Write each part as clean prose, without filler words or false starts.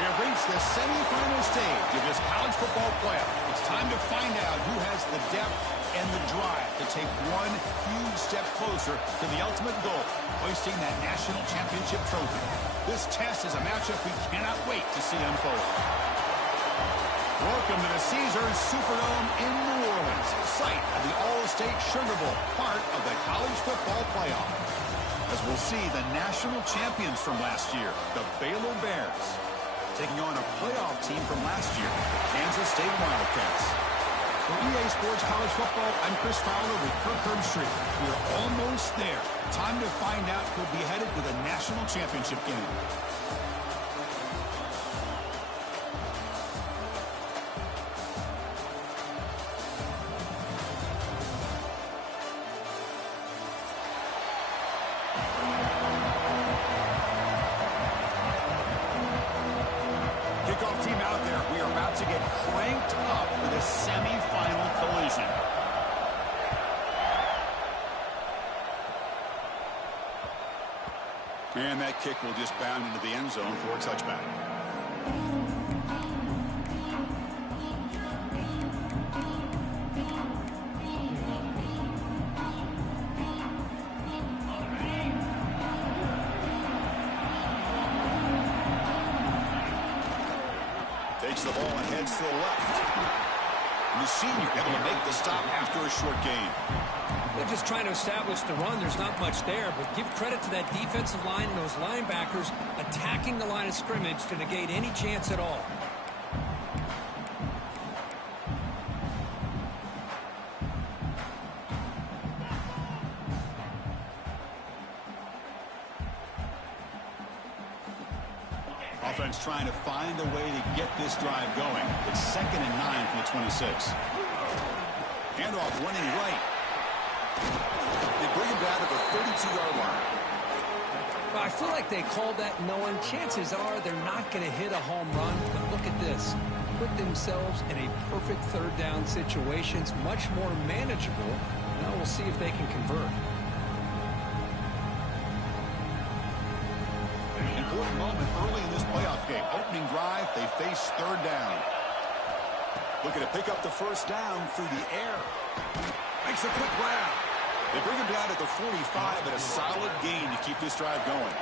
We have reached the semifinal stage of this college football playoff. It's time to find out who has the depth and the drive to take one huge step closer to the ultimate goal, hoisting that national championship trophy. This test is a matchup we cannot wait to see unfold. Welcome to the Caesars Superdome in New Orleans, site of the All-State Sugar Bowl, part of the college football playoff. As we'll see the national champions from last year, the Baylor Bears, taking on a playoff team from last year, Kansas State Wildcats. For EA Sports College Football, I'm Chris Fowler with Kirk Herbstreit. We're almost there. Time to find out who'll be headed to the national championship game. Kickoff team out there. We are about to get cranked up for the semifinal collision. And that kick will just bound into the end zone for a touchback. Takes the ball and heads to the left. And the senior able to make the stop after a short gain. They're just trying to establish the run. There's not much there, but give credit to that defensive line and those linebackers attacking the line of scrimmage to negate any chance at all. Offense trying to find a way to get this drive going. It's 2nd and 9 from the 26. Handoff running right. They bring him down to the 32-yard line. Well, I feel like they called that knowing chances are they're not going to hit a home run. But look at this. Put themselves in a perfect third down situation. It's much more manageable. Now we'll see if they can convert. Important moment early in this playoff game. Opening drive, they face third down. Looking to pick up the first down through the air. Makes a quick grab. They bring him down at the 45 and a solid gain to keep this drive going.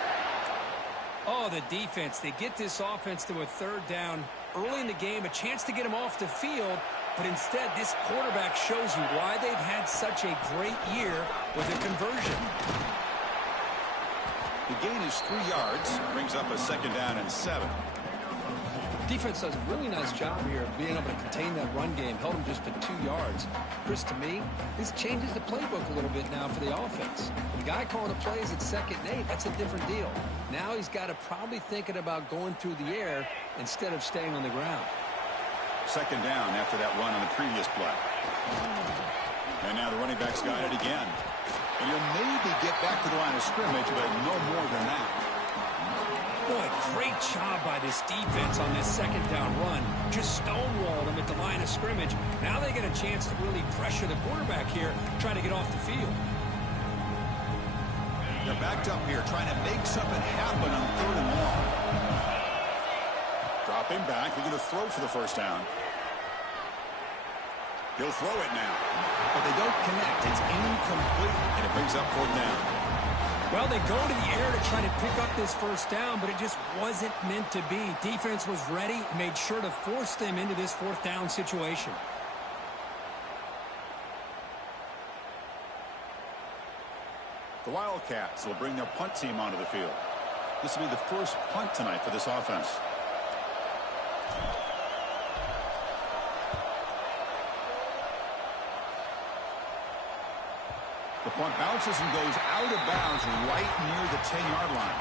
Oh, the defense. They get this offense to a third down early in the game, a chance to get him off the field, but instead this quarterback shows you why they've had such a great year with a conversion. The gain is 3 yards. Brings up a 2nd down and 7. Defense does a really nice job here of being able to contain that run game. Held him just to 2 yards. Chris, to me, this changes the playbook a little bit now for the offense. The guy calling the plays at 2nd and 8, that's a different deal. Now he's got to probably thinking about going through the air instead of staying on the ground. 2nd down after that run on the previous play. And now the running back's got it again. And he'll maybe get back to the line of scrimmage, but no more than that. Boy, great job by this defense on this 2nd down run. Just stonewalled him at the line of scrimmage. Now they get a chance to really pressure the quarterback here, try to get off the field. They're backed up here, trying to make something happen on 3rd and long. Dropping back, looking to throw for the first down. He'll throw it now. But they don't connect. It's incomplete, and it brings up 4th down. Well, they go to the air to try to pick up this first down, but it just wasn't meant to be. Defense was ready, made sure to force them into this 4th down situation. The Wildcats will bring their punt team onto the field. This will be the first punt tonight for this offense. The punt bounces and goes out of bounds right near the 10-yard line.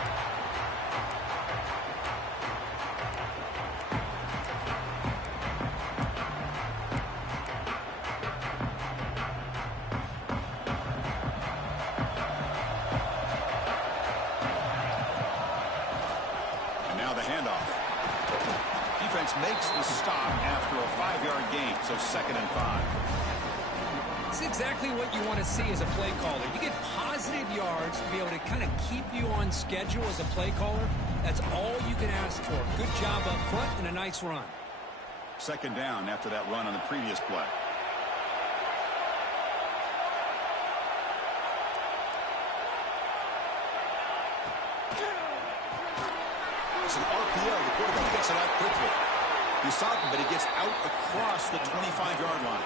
And now the handoff. Defense makes the stop after a 5-yard gain, so 2nd and 5. It's exactly what you want to see as a play caller. You get positive positive yards to be able to kind of keep you on schedule as a play caller, that's all you can ask for. Good job up front and a nice run. Second down after that run on the previous play. It's an RPO. The quarterback gets it out quickly. He stopped him, but he gets out across the 25-yard line.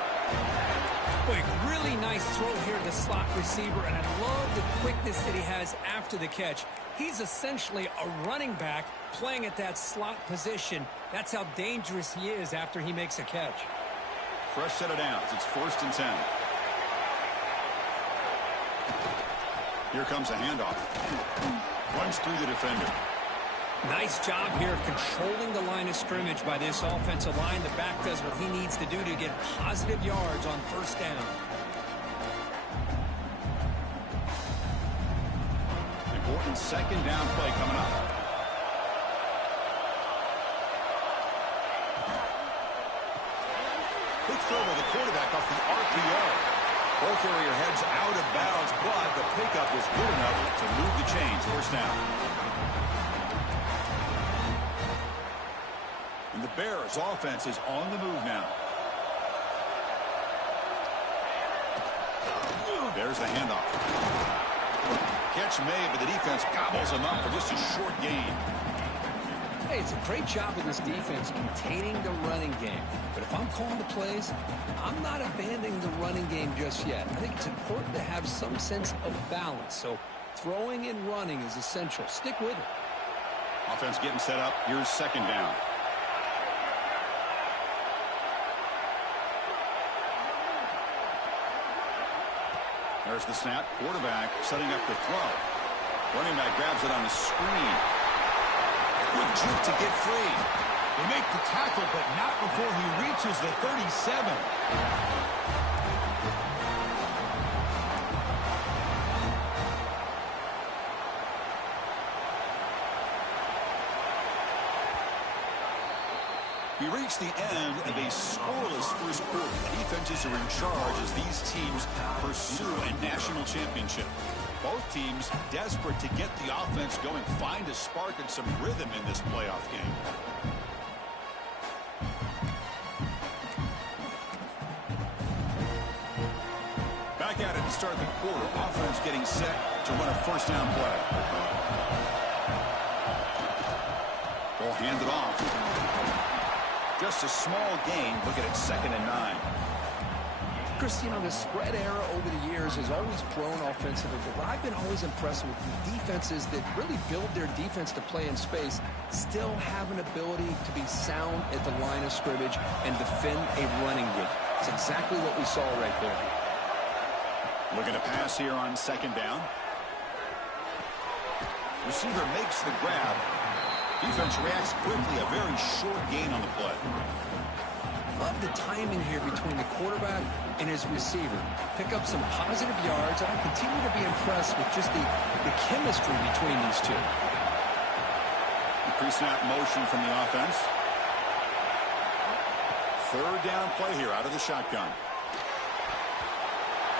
Boy, really nice throw here to the slot receiver, and I love the quickness that he has after the catch. He's essentially a running back playing at that slot position. That's how dangerous he is after he makes a catch. Fresh set of downs. It's 1st and 10. Here comes a handoff. Runs through the defender. Nice job here of controlling the line of scrimmage by this offensive line. The back does what he needs to do to get positive yards on 1st down. Important 2nd down play coming up. Quick throw by the quarterback off the RPO. Ball carrier heads out of bounds, but the pickup was good enough to move the chains. 1st down. And the Bears offense is on the move now. There's the handoff. Catch made, but the defense gobbles him up for just a short gain. Hey, it's a great job of this defense containing the running game. But if I'm calling the plays, I'm not abandoning the running game just yet. I think it's important to have some sense of balance. So throwing and running is essential. Stick with it. Offense getting set up. Here's 2nd down. There's the snap. Quarterback setting up the throw. Running back grabs it on the screen. Quick juke to get free. They make the tackle, but not before he reaches the 37. We reach the end of a scoreless first quarter. The defenses are in charge as these teams pursue a national championship. Both teams desperate to get the offense going, find a spark and some rhythm in this playoff game. Back at it to start the quarter. Offense getting set to run a 1st down play. Ball handed off. Just a small gain. Looking at 2nd and 9. Chris, you know, the spread era over the years has always grown offensively, but I've been always impressed with the defenses that really build their defense to play in space, still have an ability to be sound at the line of scrimmage and defend a running game. It's exactly what we saw right there. Looking to pass here on 2nd down. Receiver makes the grab. Defense reacts quickly. A very short gain on the play. Love the timing here between the quarterback and his receiver. Pick up some positive yards, and I continue to be impressed with just the chemistry between these two. The pre-snap motion from the offense. 3rd down play here out of the shotgun.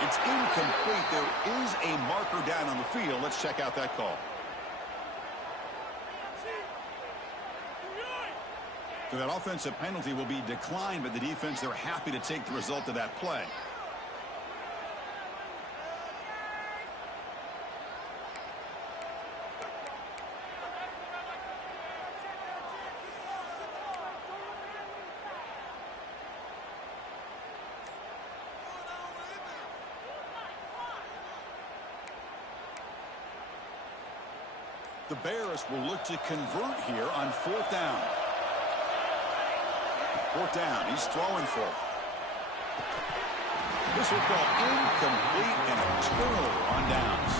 It's incomplete. There is a marker down on the field. Let's check out that call. So that offensive penalty will be declined by the defense. They're happy to take the result of that play. The Bears will look to convert here on 4th down. 4th down. He's throwing for it. This will call incomplete and a turnover on downs.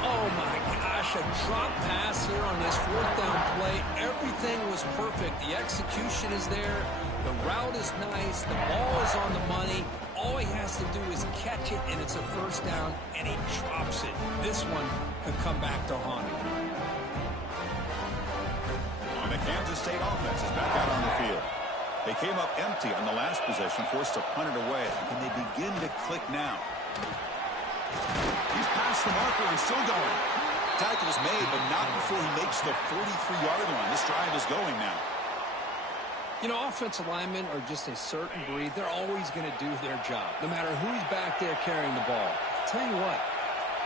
Oh, my gosh. A drop pass here on this 4th down play. Everything was perfect. The execution is there. The route is nice. The ball is on the money. All he has to do is catch it, and it's a 1st down, and he drops it. This one could come back to haunt him. And the Kansas State offense is back out on the field. They came up empty on the last possession, forced to punt it away. Can they begin to click now? He's past the marker and still going. Tackle's made, but not before he makes the 43-yard line. This drive is going now. You know, offensive linemen are just a certain breed. They're always going to do their job, no matter who's back there carrying the ball. I'll tell you what,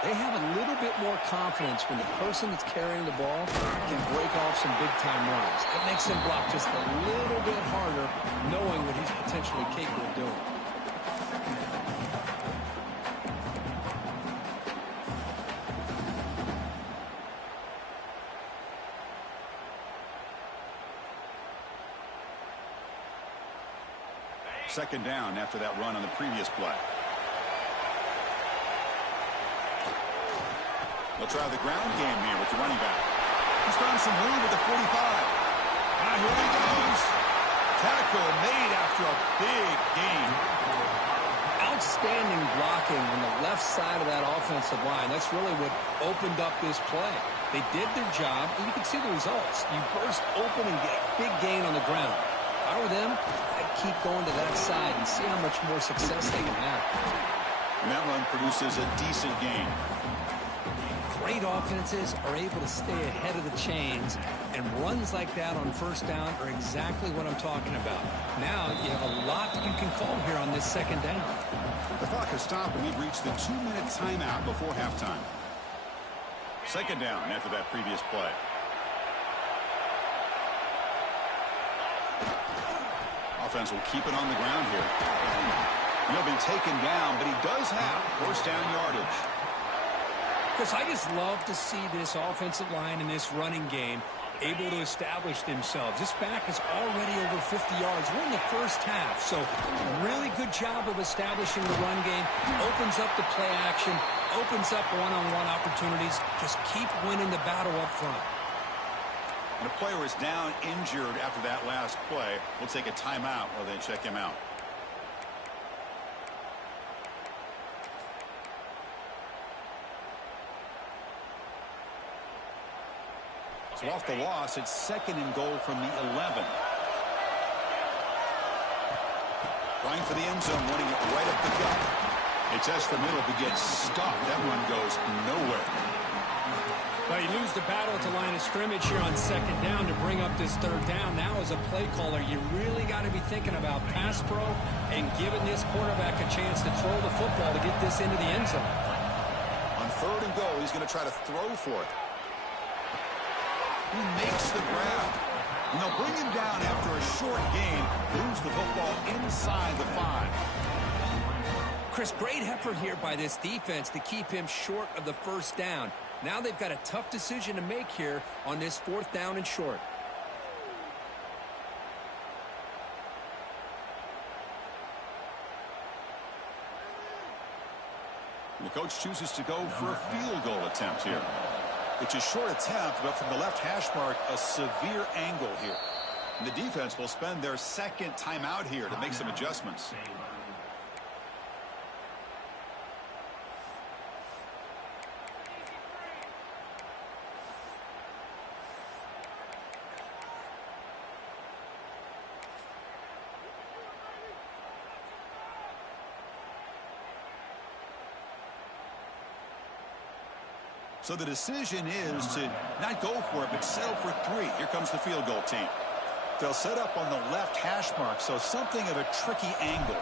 they have a little bit more confidence when the person that's carrying the ball can break off some big-time runs. It makes them block just a little bit harder, knowing what he's potentially capable of doing. Second down after that run on the previous play. They'll try the ground game here with the running back. He's found some room at the 45. Here he goes. Tackle made after a big gain. Outstanding blocking on the left side of that offensive line. That's really what opened up this play. They did their job, and you can see the results. You burst open and get a big gain on the ground. If I were them, I'd keep going to that side and see how much more success they can have. And that run produces a decent gain. Great offenses are able to stay ahead of the chains, and runs like that on first down are exactly what I'm talking about. Now you have a lot you can call here on this second down. The clock has stopped, and we've reached the 2-minute timeout before halftime. Second down after that previous play. Offense will keep it on the ground here. He'll be taken down, but he does have first down yardage. Chris, I just love to see this offensive line in this running game able to establish themselves. This back is already over 50 yards. We're in the first half, so really good job of establishing the run game. Opens up the play action, opens up one-on-one opportunities. Just keep winning the battle up front. And the player is down injured after that last play. We'll take a timeout while they check him out. So off the loss, it's second and goal from the 11. Trying for the end zone, running it right up the gut. They test the middle, but gets stuffed. That one goes nowhere. Well, you lose the battle at the line of scrimmage here on second down to bring up this third down. Now, as a play caller, you really got to be thinking about pass pro and giving this quarterback a chance to throw the football to get this into the end zone. On third and goal, he's going to try to throw for it. He makes the grab. And they'll bring him down after a short gain. Moves the football inside the 5. Chris, great effort here by this defense to keep him short of the first down. Now they've got a tough decision to make here on this fourth down and short. The coach chooses to go for a field goal attempt here. It's a short attempt, but from the left hash mark, a severe angle here. And the defense will spend their second timeout here to make some adjustments. So the decision is to not go for it, but settle for 3. Here comes the field goal team. They'll set up on the left hash mark, so something of a tricky angle.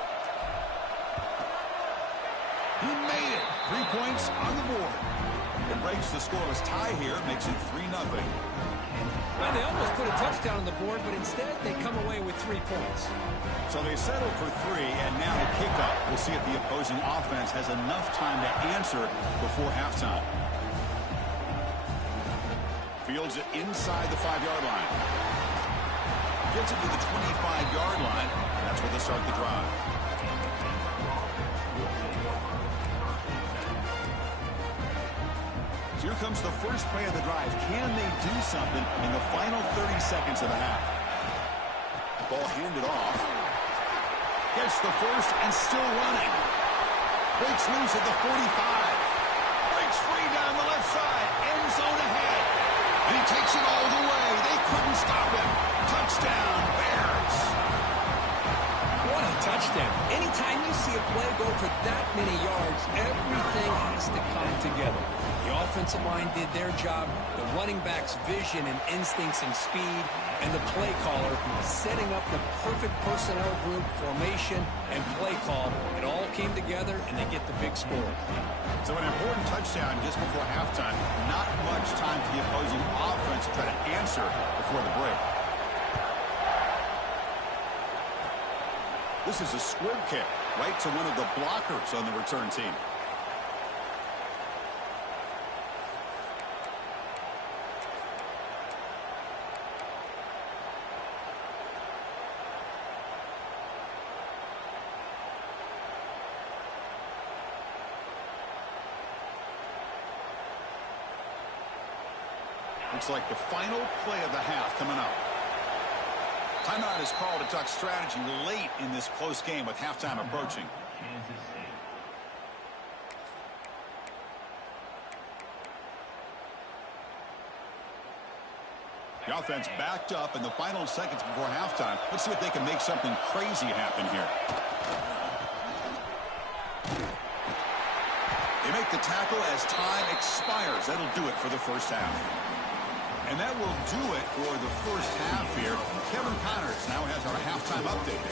He made it. 3 points on the board. It breaks the scoreless tie here, makes it 3-0. Well, they almost put a touchdown on the board, but instead they come away with 3 points. So they settle for 3, and now the kickoff. We'll see if the opposing offense has enough time to answer before halftime. Fields it inside the 5-yard line. Gets it to the 25-yard line. That's where they start the drive. So here comes the first play of the drive. Can they do something in the final 30 seconds of the half? Ball handed off. Gets the first and still running. Breaks loose at the 45. Breaks free down the left side. End zone ahead. And he takes it all the way. They couldn't stop him. Touchdown, Bears. What a touchdown. Anytime you see a play go for that many yards, everything has to come together. The offensive line did their job, the running back's vision and instincts and speed, and the play caller setting up the perfect personnel group, formation, and play call. It all came together, and they get the big score. So an important touchdown just before halftime. Not much time for the opposing offense to try to answer before the break. This is a squib kick right to one of the blockers on the return team. Looks like the final play of the half coming up. Timeout is called to talk strategy late in this close game with halftime approaching. The offense backed up in the final seconds before halftime. Let's see if they can make something crazy happen here. They make the tackle as time expires. That'll do it for the first half. And that will do it for the first half here. Kevin Connors now has our halftime update.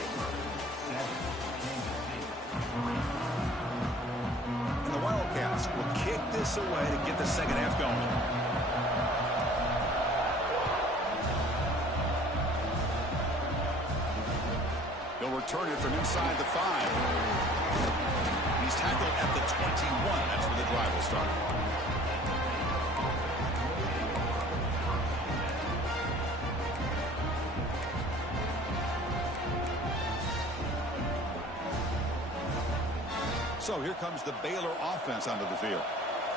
And the Wildcats will kick this away to get the second half going. They'll return it from inside the 5. He's tackled at the 21. That's where the drive will start. So here comes the Baylor offense onto the field.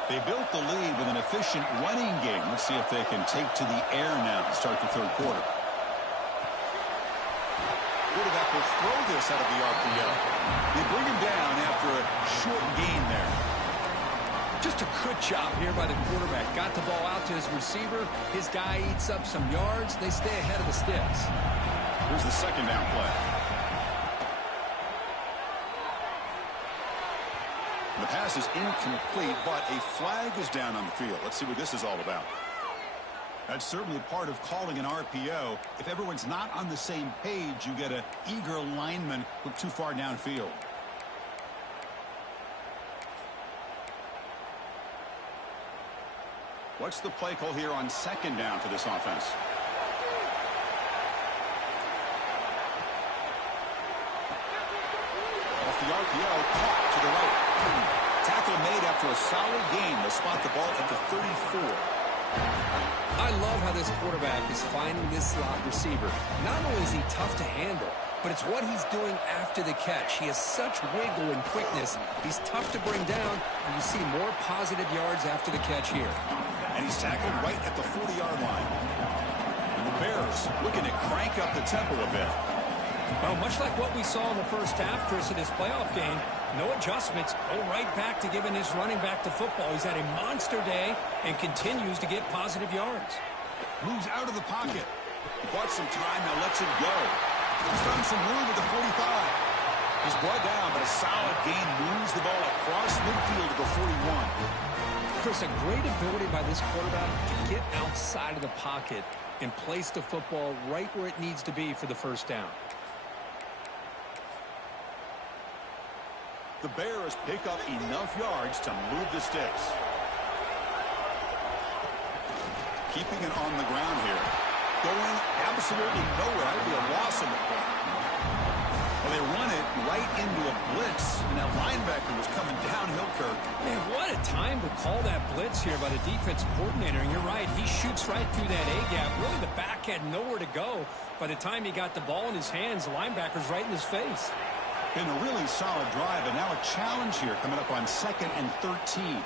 They built the lead with an efficient running game. Let's see if they can take to the air now to start the third quarter. Quarterback will throw this out of the RPO. They bring him down after a short gain there. Just a good job here by the quarterback. Got the ball out to his receiver. His guy eats up some yards. They stay ahead of the sticks. Here's the second down play. The pass is incomplete, but a flag is down on the field. Let's see what this is all about. That's certainly part of calling an RPO. If everyone's not on the same page, you get an eager lineman look too far downfield. What's the play call here on second down for this offense? Off the RPO, caught to the right. Tackle made after a solid gain. They'll spot the ball at the 34. I love how this quarterback is finding this slot receiver. Not only is he tough to handle, but it's what he's doing after the catch. He has such wiggle and quickness. He's tough to bring down, and you see more positive yards after the catch here. And he's tackled right at the 40-yard line. And the Bears looking to crank up the tempo a bit. Well, much like what we saw in the first half, Chris, in this playoff game, no adjustments, go right back to giving his running back the football. He's had a monster day and continues to get positive yards. Moves out of the pocket. He bought some time, now lets it go. He's found some room at the 45. He's brought down, but a solid gain moves the ball across midfield to the 41. Chris, a great ability by this quarterback to get outside of the pocket and place the football right where it needs to be for the first down. The Bears pick up enough yards to move the sticks. Keeping it on the ground here. Going absolutely nowhere. That would be a loss in the play. Well, they run it right into a blitz, and that linebacker was coming downhill, Kirk. Man, what a time to call that blitz here by the defensive coordinator. And you're right, he shoots right through that A-gap. Really, the back had nowhere to go. By the time he got the ball in his hands, the linebacker's right in his face. Been a really solid drive, and now a challenge here coming up on 2nd and 13.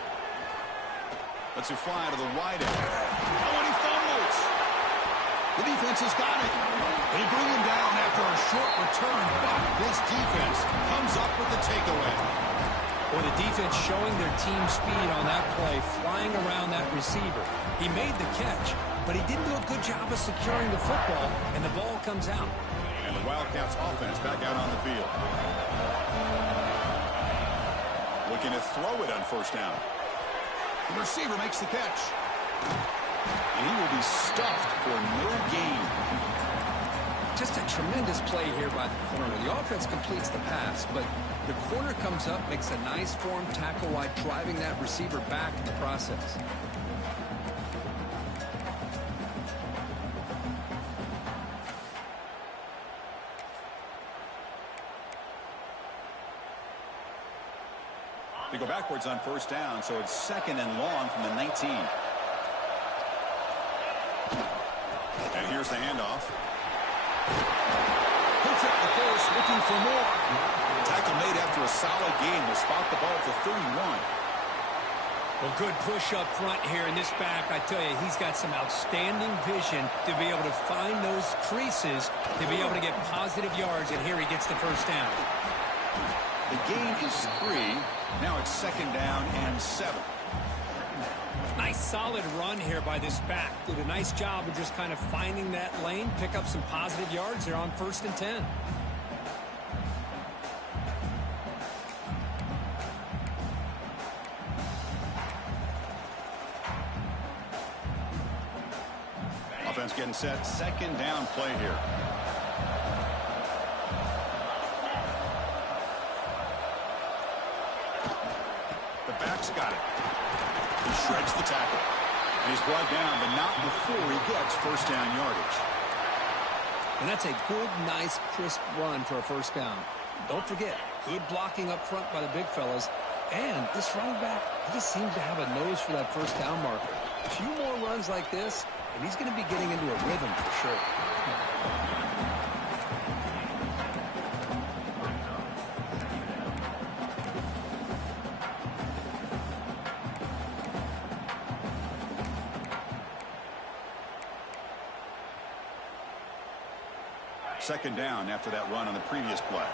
Let's it fly to the wide end. Oh, and he fumbles. The defense has got it. They bring him down after a short return, but this defense comes up with the takeaway. Or the defense showing their team speed on that play, flying around that receiver. He made the catch, but he didn't do a good job of securing the football, and the ball comes out. And And the Wildcats offense back out on the field. Looking to throw it on first down. The receiver makes the catch. And he will be stuffed for no gain. Just a tremendous play here by the corner. The offense completes the pass, but the corner comes up, makes a nice form tackle while driving that receiver back in the process. They go backwards on first down, so it's 2nd and long from the 19. And here's the handoff. Puts up the first, looking for more. Tackle made after a solid gain. Will spot the ball for 31. Well, good push up front here in this back. I tell you, he's got some outstanding vision to be able to find those creases, to be able to get positive yards, and here he gets the first down. The gain is 3. Now it's 2nd down and 7. Nice solid run here by this back. Did a nice job of just kind of finding that lane, pick up some positive yards there on 1st and 10. Offense getting set. 2nd down play here. The back's got it. He shreds the tackle. And he's brought down, but not before he gets first down yardage. And that's a good, nice, crisp run for a first down. Don't forget, good blocking up front by the big fellas. And this running back, he just seems to have a nose for that first down marker. A few more runs like this, and he's going to be getting into a rhythm for sure. Second down after that run on the previous play.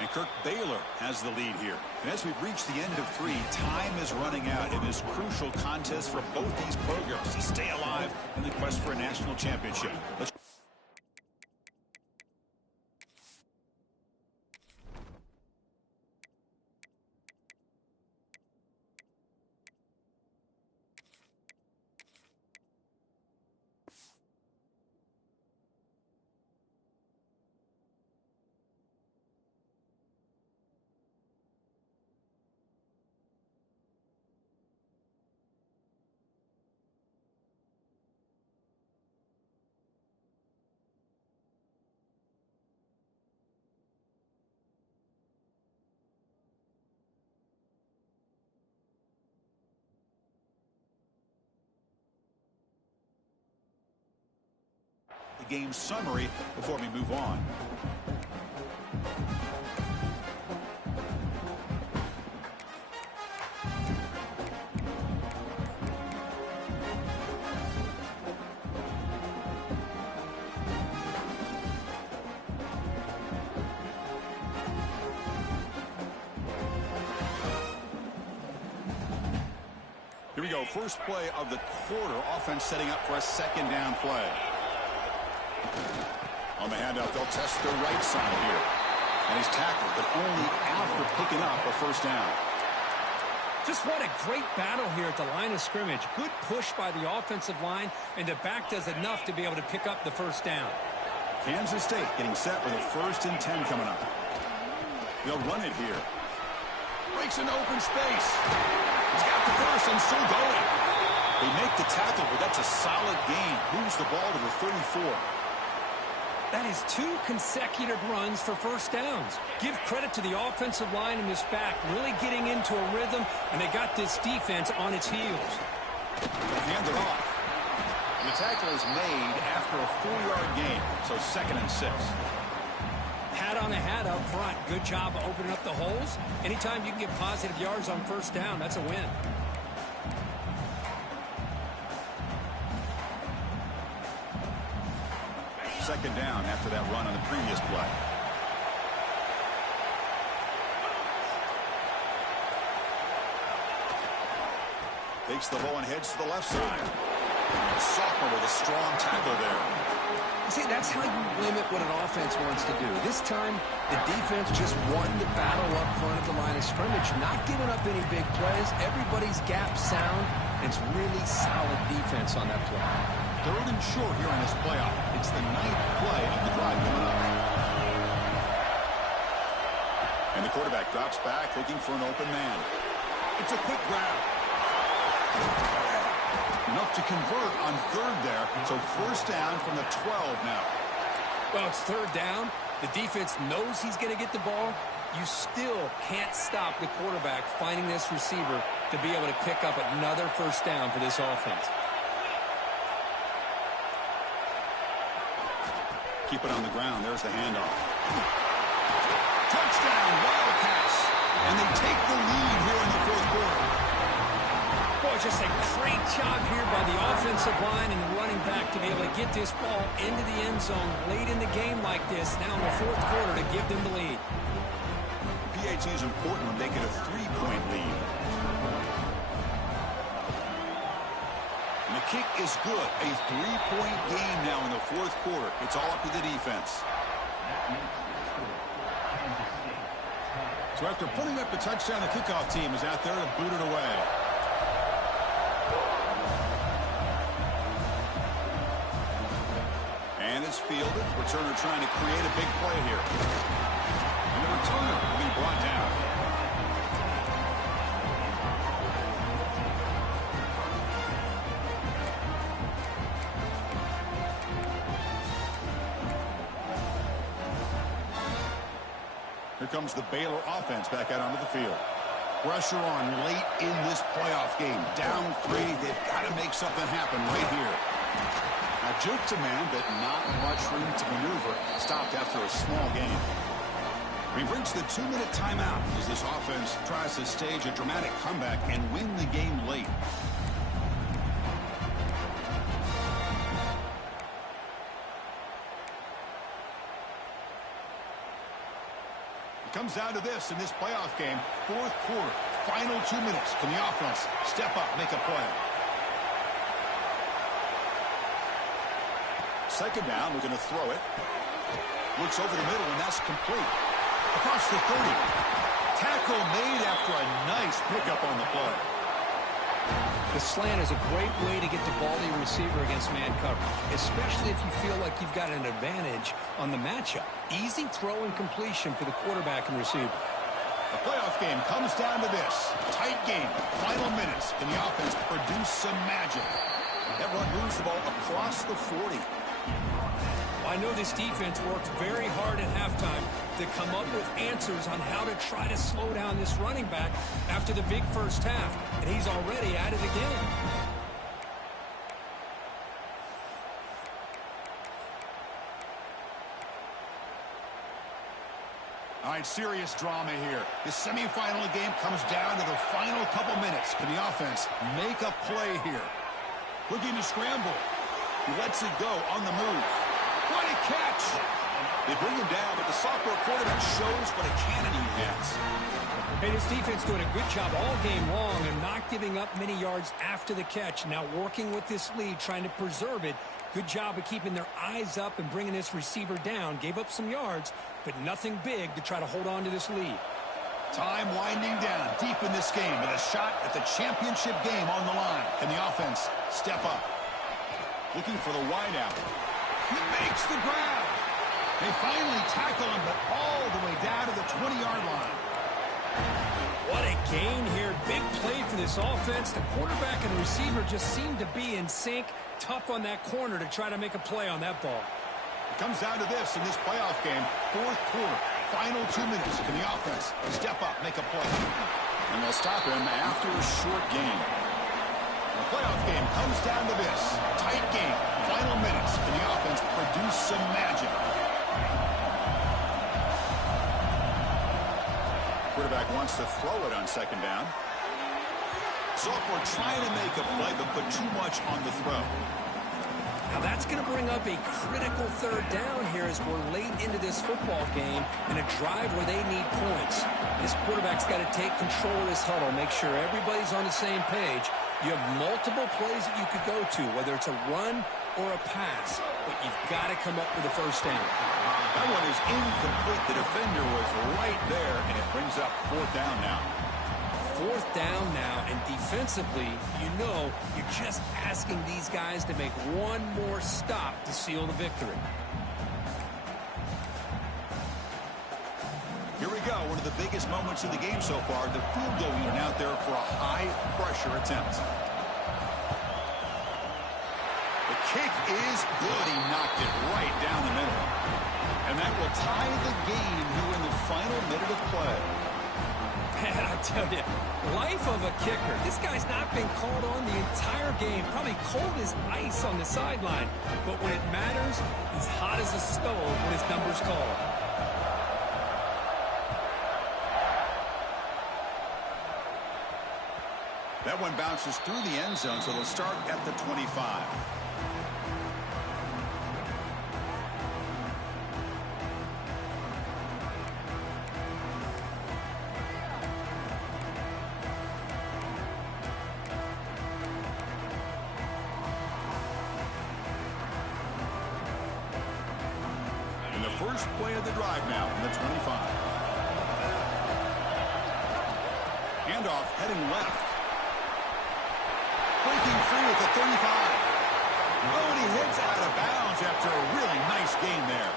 And Kirk Baylor has the lead here. And as we've reached the end of 3, time is running out in this crucial contest for both these programs to stay alive in the quest for a national championship. The game summary before we move on. Here we go. First play of the quarter. Offense setting up for a 2nd down play. On the handout, they'll test the right side here. And he's tackled, but only after picking up a first down. Just what a great battle here at the line of scrimmage. Good push by the offensive line, and the back does enough to be able to pick up the first down. Kansas State getting set with a 1st and 10 coming up. They'll run it here. Breaks into open space. He's got the first and still going. They make the tackle, but that's a solid gain. Moves the ball to the 34. That is 2 consecutive runs for first downs. Give credit to the offensive line in this back, really getting into a rhythm, and they got this defense on its heels. They hand it off. And the tackle is made after a 4-yard gain, so 2nd and 6. Hat on a hat up front. Good job of opening up the holes. Anytime you can get positive yards on first down, that's a win. Second down after that run on the previous play. Takes the ball and heads to the left side. Sophomore with a strong tackle there. See, that's how you limit what an offense wants to do. This time, the defense just won the battle up front of the line of scrimmage, not giving up any big plays. Everybody's gap sound. It's really solid defense on that play. 3rd and short here in this playoff. It's the 9th play of the drive coming up. And the quarterback drops back, looking for an open man. It's a quick grab. Enough to convert on 3rd there. So 1st down from the 12 now. Well, it's 3rd down. The defense knows he's going to get the ball. You still can't stop the quarterback finding this receiver to be able to pick up another 1st down for this offense. Keep it on the ground. There's the handoff. Touchdown, Wildcats. And they take the lead here in the 4th quarter. Boy, just a great job here by the offensive line and the running back to be able to get this ball into the end zone late in the game like this, now in the 4th quarter, to give them the lead. PAT is important when they get a 3-point lead. And the kick is good. A 3-point game now in the 4th quarter. It's all up to the defense. So after putting up the touchdown, the kickoff team is out there to boot it away. And it's fielded. Returner trying to create a big play here. And the returner will be brought down. Here comes the Baylor offense back out onto the field. Pressure on late in this playoff game. Down 3. They've got to make something happen right here. Now, juke to man, but not much room to maneuver. Stopped after a small gain. We've reached the 2-minute timeout as this offense tries to stage a dramatic comeback and win the game late. It comes down to this in this playoff game. 4th quarter, final 2 minutes. Can the offense step up, make a play? 2nd down, we're going to throw it. Looks over the middle, and that's complete. Across the 30. Tackle made after a nice pickup on the play. The slant is a great way to get the ball to your receiver against man coverage, especially if you feel like you've got an advantage on the matchup. Easy throw and completion for the quarterback and receiver. The playoff game comes down to this. Tight game, final minutes. Can the offense produce some magic? That run moves the ball across the 40. I know this defense worked very hard at halftime to come up with answers on how to try to slow down this running back after the big 1st half, and he's already at it again. All right, serious drama here. The semifinal game comes down to the final couple minutes. Can the offense make a play here? Looking to scramble. He lets it go on the move. What a catch! They bring him down, but the sophomore quarterback shows what a cannon he has. Hey, this defense doing a good job all game long and not giving up many yards after the catch. Now working with this lead, trying to preserve it. Good job of keeping their eyes up and bringing this receiver down. Gave up some yards, but nothing big to try to hold on to this lead. Time winding down deep in this game with a shot at the championship game on the line. Can the offense step up? Looking for the wideout. He makes the grab. They finally tackle him, but all the way down to the 20-yard line. What a gain here. Big play for this offense. The quarterback and receiver just seem to be in sync. Tough on that corner to try to make a play on that ball. It comes down to this in this playoff game. 4th quarter, final 2 minutes. Can the offense step up, make a play? And they'll stop him after a short game. The playoff game comes down to this. Tight game, final minutes. Can the offense produce some magic? Quarterback wants to throw it on 2nd down. Sophomore trying to make a play, but put too much on the throw. Now that's going to bring up a critical 3rd down here as we're late into this football game in a drive where they need points. This quarterback's got to take control of this huddle, make sure everybody's on the same page, You have multiple plays that you could go to, whether it's a run or a pass, but you've got to come up with a first down. That one is incomplete. The defender was right there, and it brings up fourth down now. Fourth down now, and defensively, you know you're just asking these guys to make one more stop to seal the victory. Here we go, one of the biggest moments of the game so far. The field goal unit out there for a high-pressure attempt. The kick is good. He knocked it right down the middle. And that will tie the game here in the final minute of play. Man, I tell you, life of a kicker. This guy's not been called on the entire game. Probably cold as ice on the sideline. But when it matters, he's hot as a stove when his number's called. That one bounces through the end zone, so they'll start at the 25. And the first play of the drive now from the 25. Handoff heading left. Breaking free at the 35. Oh, and he hits out of bounds after a really nice gain there.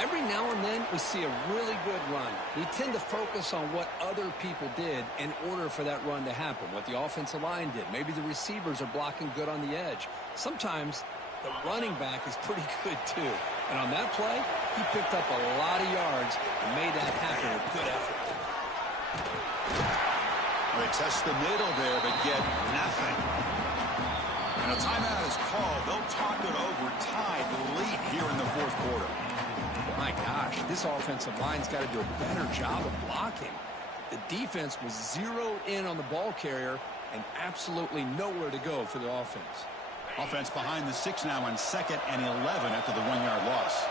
Every now and then we see a really good run. We tend to focus on what other people did in order for that run to happen, what the offensive line did. Maybe the receivers are blocking good on the edge. Sometimes the running back is pretty good too. And on that play, he picked up a lot of yards and made that happen with good effort. They test the middle there, but get nothing. And a timeout is called. They'll talk it over, tied late here in the fourth quarter. My gosh, this offensive line's got to do a better job of blocking. The defense was zeroed in on the ball carrier and absolutely nowhere to go for the offense. Offense behind the 6 now on 2nd and 11 after the 1-yard loss.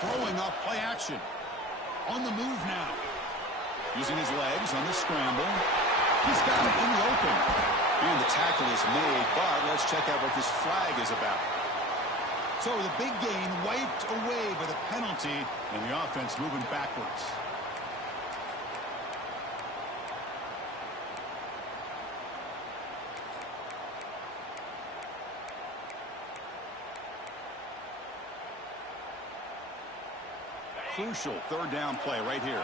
Throwing up play action. On the move now. Using his legs on the scramble. He's got it in the open. And the tackle is made, but let's check out what this flag is about. So the big gain wiped away by the penalty, and the offense moving backwards. Crucial third down play right here.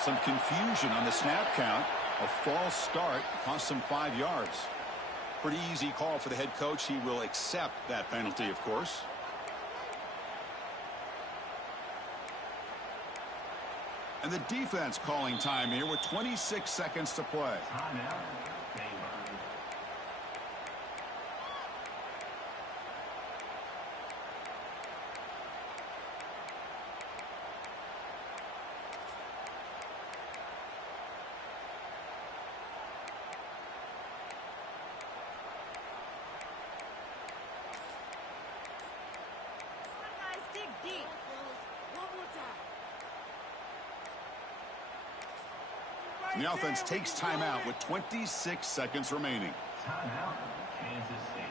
Some confusion on the snap count. A false start cost him 5 yards. Pretty easy call for the head coach. He will accept that penalty, of course. And the defense calling time here with 26 seconds to play. The offense takes timeout with 26 seconds remaining. Timeout, Kansas State.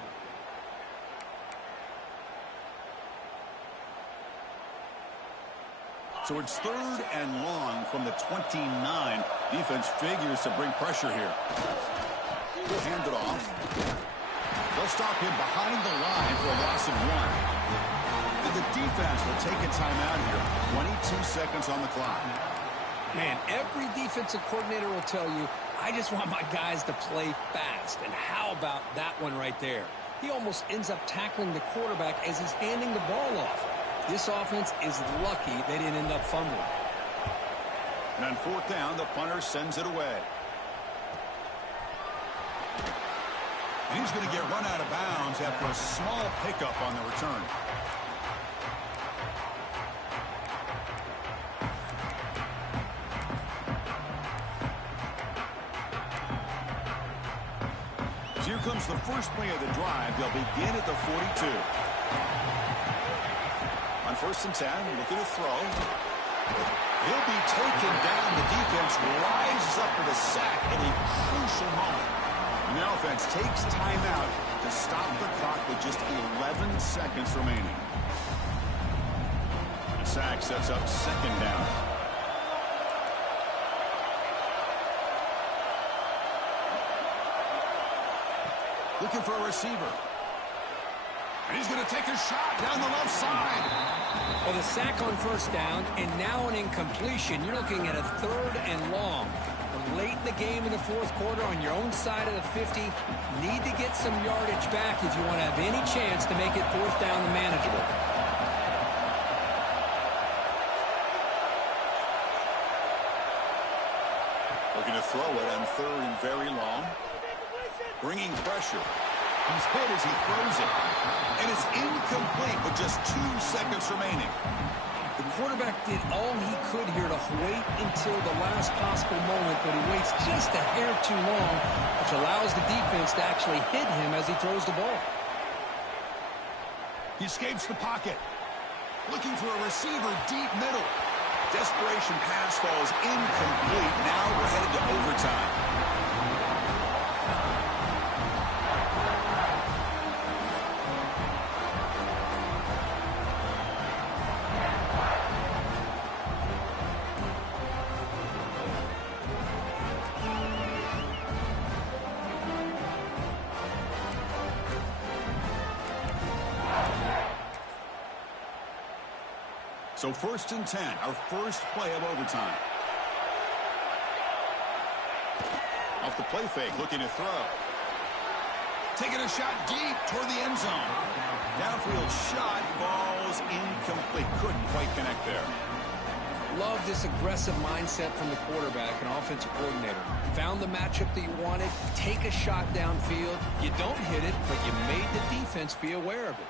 So it's 3rd and long from the 29. Defense figures to bring pressure here. He'll hand it off. They'll stop him behind the line for a loss of 1. And the defense will take a timeout here. 22 seconds on the clock. Man, every defensive coordinator will tell you, I just want my guys to play fast. And how about that one right there? He almost ends up tackling the quarterback as he's handing the ball off. This offense is lucky they didn't end up fumbling. And on 4th down, the punter sends it away. And he's going to get run out of bounds after a small pickup on the return. Here comes the first play of the drive. They'll begin at the 42. first and 10, looking to throw. He'll be taken down. The defense rises up with a sack at a crucial moment. And the offense takes timeout to stop the clock with just 11 seconds remaining. The sack sets up second down. Looking for a receiver. And he's going to take a shot down the left side. Well, the sack on first down, and now an incompletion. You're looking at a 3rd and long. Late in the game in the 4th quarter on your own side of the 50. Need to get some yardage back if you want to have any chance to make it 4th down and manageable. Looking to throw it on 3rd and very long. Bringing pressure. He's hit as he throws it. And it's incomplete with just 2 seconds remaining. The quarterback did all he could here to wait until the last possible moment, but he waits just a hair too long, which allows the defense to actually hit him as he throws the ball. He escapes the pocket. Looking for a receiver deep middle. Desperation pass falls incomplete. Now we're headed to overtime. So 1st and 10, our first play of overtime. Off the play fake, looking to throw. Taking a shot deep toward the end zone. Downfield shot falls incomplete. Couldn't quite connect there. Love this aggressive mindset from the quarterback and offensive coordinator. Found the matchup that you wanted. Take a shot downfield. You don't hit it, but you made the defense be aware of it.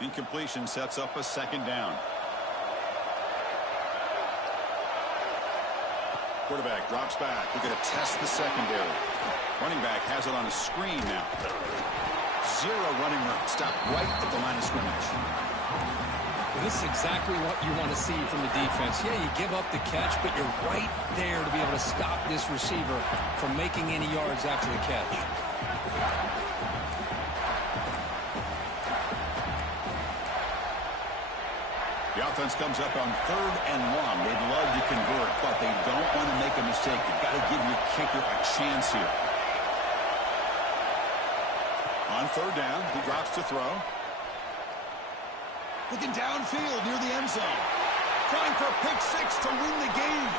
Incompletion sets up a second down. Quarterback drops back. We're going to test the secondary. Running back has it on a screen now. 0 running room. Stop right at the line of scrimmage. Well, this is exactly what you want to see from the defense. Yeah, you give up the catch, but you're right there to be able to stop this receiver from making any yards after the catch. The offense comes up on 3rd and long. They'd love to convert, but they don't want to make a mistake. You've got to give your kicker a chance here. On 3rd down, he drops to throw. Looking downfield near the end zone. Trying for a pick 6 to win the game.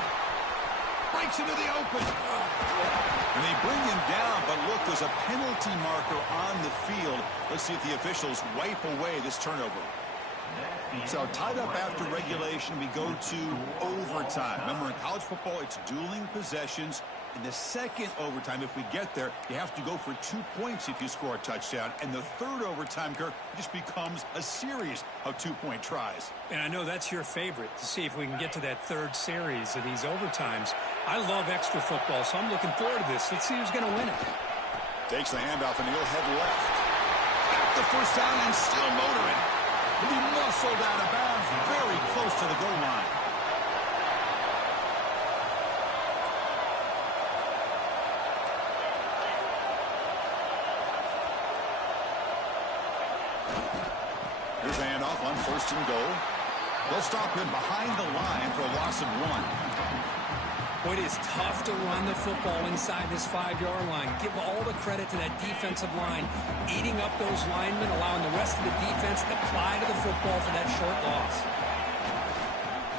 Breaks into the open. And they bring him down, but look, there's a penalty marker on the field. Let's see if the officials wipe away this turnover. So tied up after regulation, we go to overtime. Remember, in college football, it's dueling possessions. In the second overtime, if we get there, you have to go for 2 points if you score a touchdown. And the 3rd overtime, Kirk, just becomes a series of 2-point tries. And I know that's your favorite, to see if we can get to that 3rd series of these overtimes. I love extra football, so I'm looking forward to this. Let's see who's going to win it. Takes the handoff, and he'll head left. Got the first down and still motoring. He muscled out of bounds very close to the goal line. Here's a handoff on 1st and goal. They'll stop him behind the line for a loss of 1. Boy, it is tough to run the football inside this 5-yard line. Give all the credit to that defensive line, eating up those linemen, allowing the rest of the defense to fly to the football for that short loss.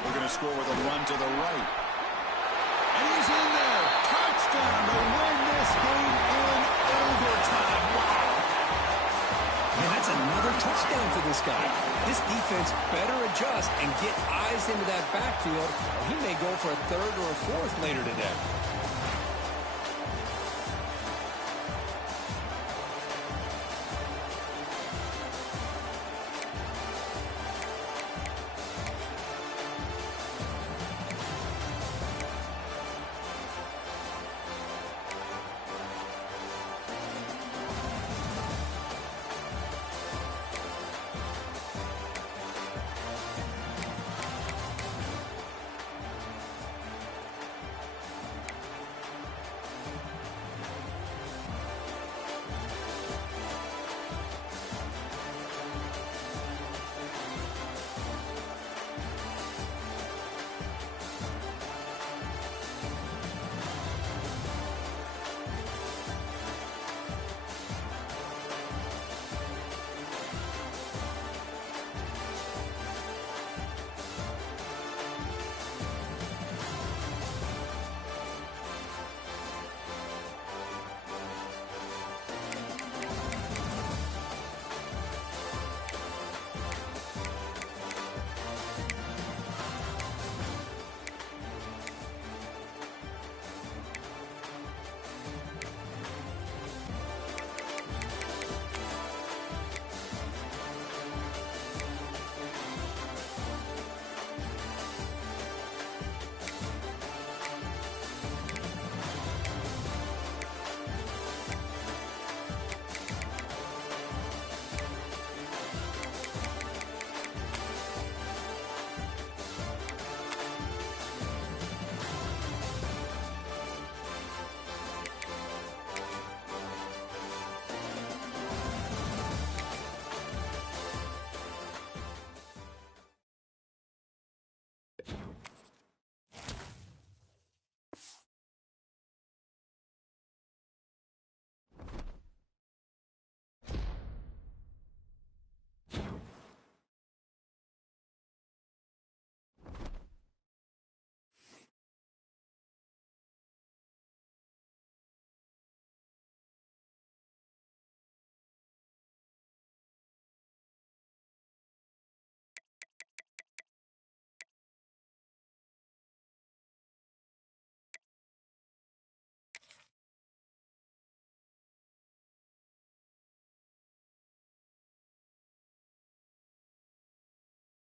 We're going to score with a run to the right. And he's in there. Touchdown to win this game in overtime. Wow. And that's another touchdown for this guy. This defense better adjust and get eyes into that backfield, or he may go for a 3rd or a 4th later today.